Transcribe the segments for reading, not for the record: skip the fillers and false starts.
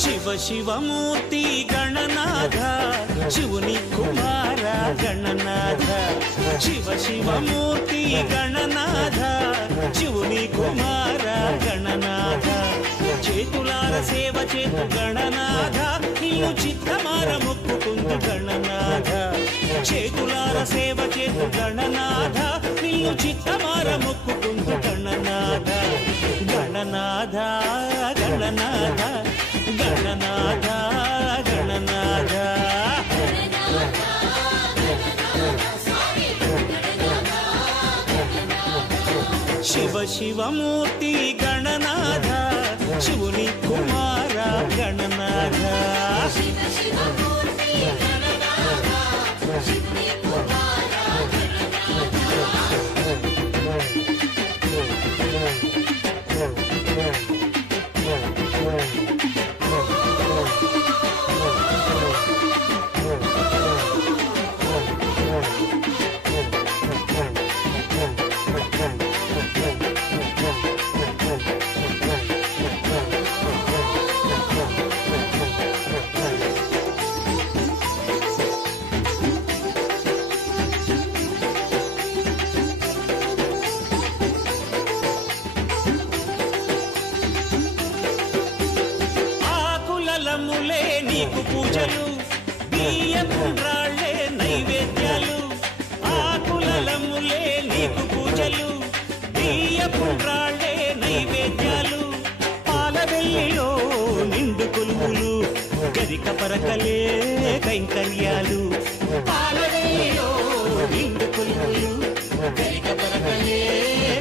शिव शिवमूर्ति गणनाथ शिवनी कुमार गणनाथ शिव शिवमूर्ति गणनाथ शिवनी कुमार गणनाथ చేతులార సేవ చేతు గణనాథ నిన్ను చిత్తమార మొక్కుకుందు గణనాథ చేతులార సేవ చేతు గణనాథ నిన్ను చిత్తమార మొక్కుకుందు గణనాథ గణనాథ గణనాథ గణనాథ గణనాథ शिव शिवमूर्ति गणनाथ शिवनी कुमार गणनाथ ఆకులములే నీకు పూజలు బియ్యపుండ్రాళ్ళే నైవేద్యాలు ఆకులములే నీకు పూజలు బియ్యపుండ్రాళ్ళే నైవేద్యాలు పాలవెల్లిలో నిండు కొలువులు గరిక పరకలే కైంకర్యాలు పాలవెల్లిలో నిండు కొలువులు గరిక పరకలే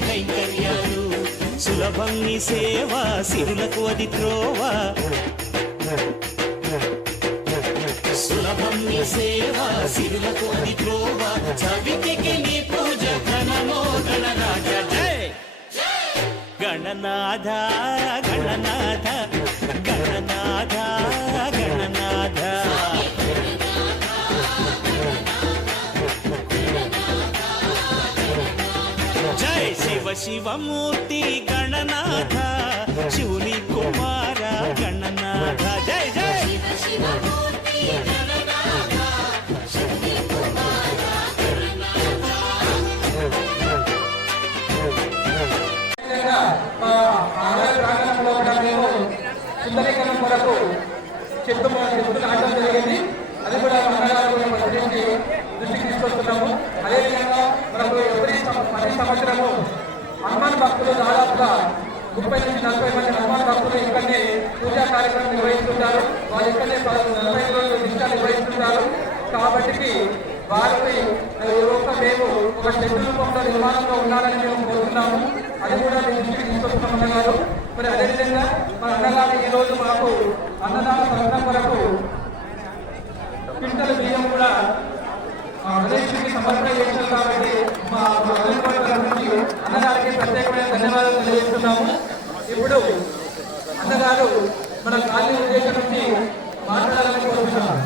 కైంకర్యాలు సులభం నీ సేవ సిరులకు అది త్రోవ సులభం నీ సేవ సిరులకు అది త్రోవ చవితికి నీ పూజ ఘనమో గణరాజ జై గణనాథ గణనాథ గణనాథ గణనాథ జై శివ శివమూర్తి గణనాథ శివుని కుమార గణనాథ జై జై సుందరీకరణ కొరకు చెప్తూ ఆడడం జరిగింది. అది కూడా దృష్టికి తీసుకొస్తున్నాము. అదేవిధంగా మనకు ప్రతి సంవత్సరము హనుమాన్ భక్తులు దాదాపుగా 30 నుంచి 40 మంది హనుమాన్ భక్తులు ఇక్కడనే పూజా కార్యక్రమం నిర్వహిస్తుంటారు. వాళ్ళు ఇక్కడనే 45 రోజులు నిష్ఠ నిర్వహిస్తుంటారు. కాబట్టి వారికి మేము ఒక షెడ్యూల్ రూపంలో నిర్మాణంలో ఉండాలని మేము కోరుతున్నాము. అది కూడా మేము దృష్టికి తీసుకొస్తున్నాం అన్నగారు. మరి అదేవిధంగా మన అన్నగారు ఈరోజు మాకు అన్నదాన సంఘం కొరకు క్వింటల్ బియ్యం కూడా గణేశుడికి సమర్పణ చేశారు. కాబట్టి మా నుంచి అన్నగారికి ప్రత్యేకమైన ధన్యవాదాలు తెలియజేస్తున్నాము. ఇప్పుడు అన్నగారు మన ఖాళీ ఉద్దేశం నుంచి మాట్లాడాలని కోరుతున్నాము.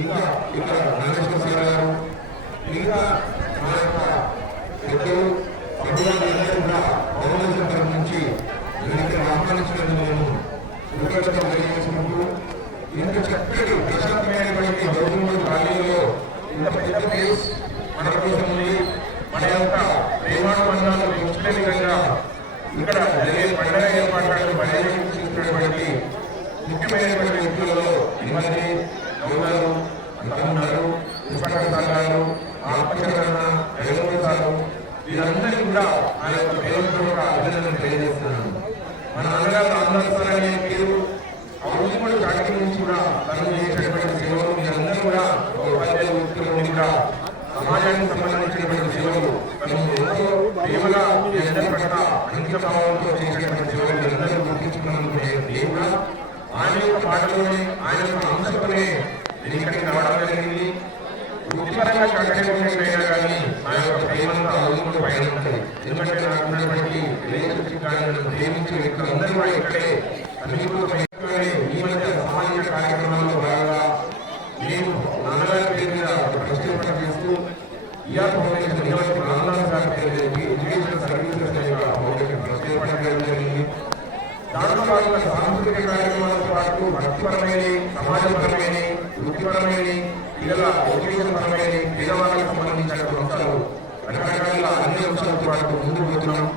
ఇంకా ఇక్కడ నాగేశ్వర గారు ఇంకా మా యొక్క పెద్దలు ప్రభుత్వాలందరూ కూడా పౌరుల తరఫు నుంచి ఇక్కడ ఆహ్వానించినందుకు మేము కృతజ్ఞతలు తెలియజేసుకుంటూ ఇంత చక్కటి ప్రశాంతమైనటువంటి గౌరవ ఖాళీలో ఇంత పెద్ద ప్లేస్ మన కోసం ఉంది. మన యొక్క ప్రేమానుబంధాలు పెంచుకునే విధంగా ఇక్కడ జరిగే పండుగ ఏర్పాట్లను పర్యవేక్షిస్తున్నటువంటి ముఖ్యమైనటువంటి వ్యక్తులలో నిమ్మది గౌరవాలు అంతా ఉన్నారు. పుష్పక సంఘాలు, ఆత్మకరణ, రైతులు వీరందరికీ కూడా ఆ యొక్క ప్రేమపూర్వక అభినందనలు తెలియజేస్తున్నాను. మన నాన్నగారు ఆంధ్రప్రదేశ్ పేరు అవును కాకి నుంచి కూడా తను చేసేటువంటి సేవలు మీరందరూ కూడా ఉపాధ్యాయ వృత్తుల నుండి కూడా సమాజానికి సంబంధించినటువంటి సేవలు తను ఎంతో ప్రేమగా అందరి పట్ల అంకిత భావంతో చేసేటువంటి సేవలు మీరందరూ గుర్తించుకున్నందుకు కూడా ఆయన యొక్క పాటలోనే ఆయన యొక్క అంశంలోనే నేను ఇక్కడికి రావడం జరిగింది. వృత్తిపరంగా అకాడమిక్స్ కానీ నా యొక్క ప్రేమంతా అవును పైన ఉంటుంది. ఎందుకంటే నాకు ఉన్నటువంటి రిలేషన్షిప్ కానీ నన్ను ప్రేమించే వ్యక్తులందరూ కూడా ఇక్కడే సమీకృతమై ఈ మధ్య సామాజిక కార్యక్రమాల్లో భాగంగా నేను నాన్నగారి పేరు మీద ప్రశ్న చేస్తూ ఈఆర్ ఫౌండేషన్ నిలబడి ఆంధ్ర ఎడ్యుకేషన్ సర్వీసెస్ ఫౌండేషన్ ప్రశ్న జరిగింది. దాంట్లో భాగంగా సాంస్కృతిక కార్యక్రమాలతో పాటు భక్తిపరమైన, సమాజపరమైన, వృత్తిపరమైన, పిల్లల ఎడ్యుకేషన్ పరమైన, పేదవాళ్ళకు సంబంధించిన అంశాలు రకరకాల అన్ని అంశాలతో పాటు ముందుకు పోతున్నాం.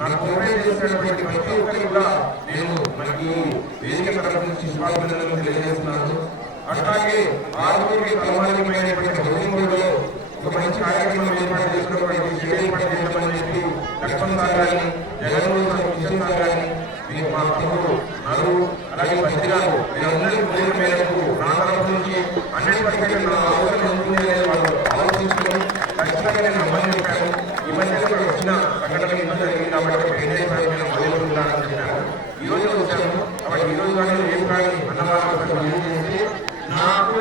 నాకు ప్రొవైడ్ చేసినటువంటి ప్రతి ఒక్కరికి కూడా నేను మనకి వేదిక తరఫు నుంచి శుభాభినందనలు తెలియజేస్తున్నాను. అట్లాగే ఆరోగ్య తలమానికమైనటువంటి భౌతికంలో ఒక మంచి కార్యక్రమం ఏర్పాటు చేసుకున్నటువంటి ఏర్పాటు చేద్దామని చెప్పి లక్ష్మణ్ సార్ గారిని, జగన్మోహన్ కిషన్ సార్ గారిని, మా తమ్ముడు నరు అలాగే మంత్రి గారు వీరందరికీ కోరిక మేరకు నా తరఫు నుంచి 100% నా అవసరం ఉంటుంది అనేది వాళ్ళు ఆలోచించుకొని ఖచ్చితంగా నేను అమ్మని చెప్పాను. ఈ మధ్య వచ్చిన సంఘటన ఇంట్లో జరిగింది కాబట్టి నేను మొదలుకుంటానని చెప్పాను. ఈ రోజు వచ్చాను కాబట్టి ఈ రోజు కానీ రేపు కానీ అన్నవాళ్ళు చేసి నాకు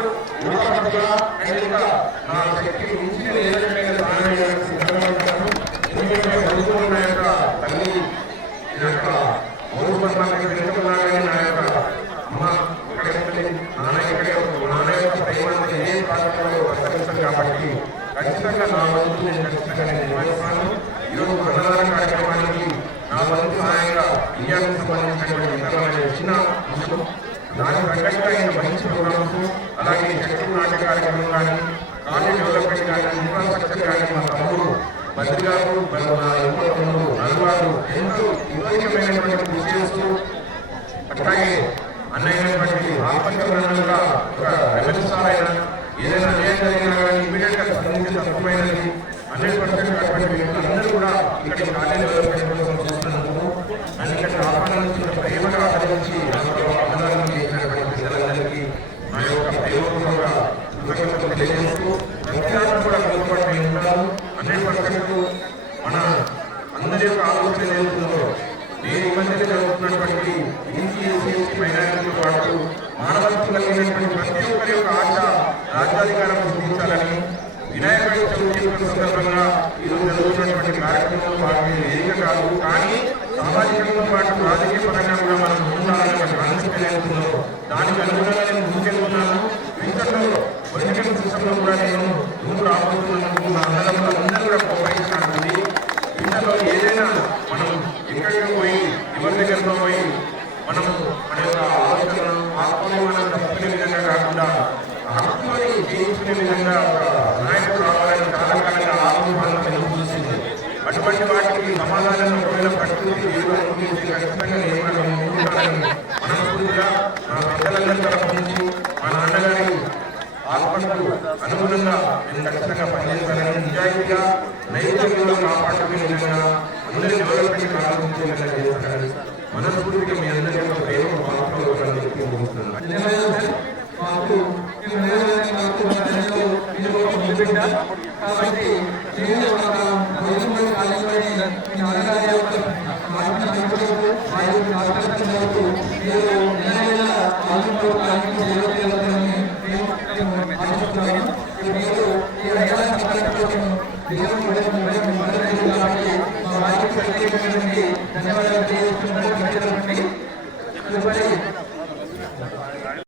ఇంకా నా శక్తి మించిన ఏదైనా సహాయం చేయడానికి సిద్ధంగా ఉంటాను. ఎందుకంటే చదువుకున్న నా యొక్క తల్లి నా యొక్క మౌలిక వెనుకలాగానే నా యొక్క అమ్మ ఇక్కడే ఉంటుంది, నాన్న ఇక్కడే నాన్న యొక్క ప్రేమను ఏ పాత్రలో ప్రసరిస్తాను కాబట్టి ఖచ్చితంగా నా వంతు నేను ఖచ్చితంగా నేను నిర్వహిస్తాను. ఈరోజు అన్నదాన కార్యక్రమానికి నా వంతు సహాయంగా ఇండియాకు సంబంధించినటువంటి విత్తనాలు చిన్న అంశం దానికి తగ్గట్టుగా ఆయన మంచి ప్రోగ్రామ్స్ అలాగే చక్కటి నాట్య కార్యక్రమం కానీ కాలేజ్ డెవలప్మెంట్ కానీ ఇన్ఫ్రాస్ట్రక్చర్ కానీ మా తమ్ముడు మంత్రి గారు నా ఎంతో తమ్ముడు నలుగురు ఎంతో విపరీతమైనటువంటి కృషి చేస్తూ అట్లాగే అన్నయ్యటువంటి ఆత్మకరణంగా ఒక రెవెన్యూసార్ అయిన ఏదైనా అన్యాయం జరిగినా కానీ ఇమీడియట్ గా స్పందించి తప్పమైనది 100% అటువంటి వ్యక్తులందరూ కూడా ఇక్కడ కాలేజ్ డెవలప్మెంట్ కోసం చూస్తున్నందుకు నన్ను ఇక్కడ ఆహ్వానించిన ప్రేమగా ఆదరించి అన్నదానం చేసినటువంటి పిల్లలందరికీ నా యొక్క ప్రేమపూర్వక కృతజ్ఞతలు తెలియజేస్తూ వ్యక్తిగతంగా కూడా కలుపుబాటు ఉంటాను. 100% మన అందరి యొక్క ఆలోచన ఏదవుతుందో నేను ఈ మధ్య జరుగుతున్నటువంటి ఈసీఎస్సీ మైనారిటీతో పాటు మానవత్వం కలిగినటువంటి ప్రతి ఒక్కరి యొక్క ఆశ రాజ్యాధికారం చూపించాలని వినాయక చవితి సందర్భంగా ఈరోజు జరుగుతున్నటువంటి కార్యక్రమంలో వాటిని వేదిక కాదు కానీ సామాజికంగా పాటు రాజకీయ పరంగా కూడా మనం ముందుండాలనే కాన్సెప్ట్ ఏదవుతుందో దానికి అనుగుణంగా నేను ముందుకెళ్తున్నాను. ఫ్యూచర్లో పొలిటికల్ సిస్టంలో కూడా నేను ముందు రాబోతున్నందుకు నా అందరూ కూడా ప్రోత్సహించినట్టుంది. ఫ్యూచర్లో ఏదైనా మనం ఎక్కడికి పోయి ఎవరి దగ్గరలో పోయి మనము మన యొక్క ఆలోచనలను ఆత్మీయమానం తప్పుకునే విధంగా కాకుండా ఆత్మని జయించుకునే విధంగా ఒక నాయకుడు రావాలని చాలా కాలంగా ఆత్మీయమానం ఎదురు చూసింది. అటువంటి వాటికి సమాధానం ఒకవేళ ప్రకృతి ఏదో అనుకుంటే ఖచ్చితంగా నేను ముందుంటానని మనస్ఫూర్తిగా నా పెద్దలందరి తరఫు నుంచి మా నాన్నగారి ఆత్మకు అనుగుణంగా నేను ఖచ్చితంగా పనిచేస్తానని నిజాయితీగా నైతికంగా కాపాడుకునే విధంగా అందరి డెవలప్మెంట్ ఆలోచించే విధంగా చేస్తానని మనస్ఫూర్తిగా మీ అందరి యొక్క ప్రేమ పాత్రలు చెప్పి ముగిస్తున్నాను. కాబట్టి నేను ధన్యవాదాలు తెలియజేస్తున్నాను.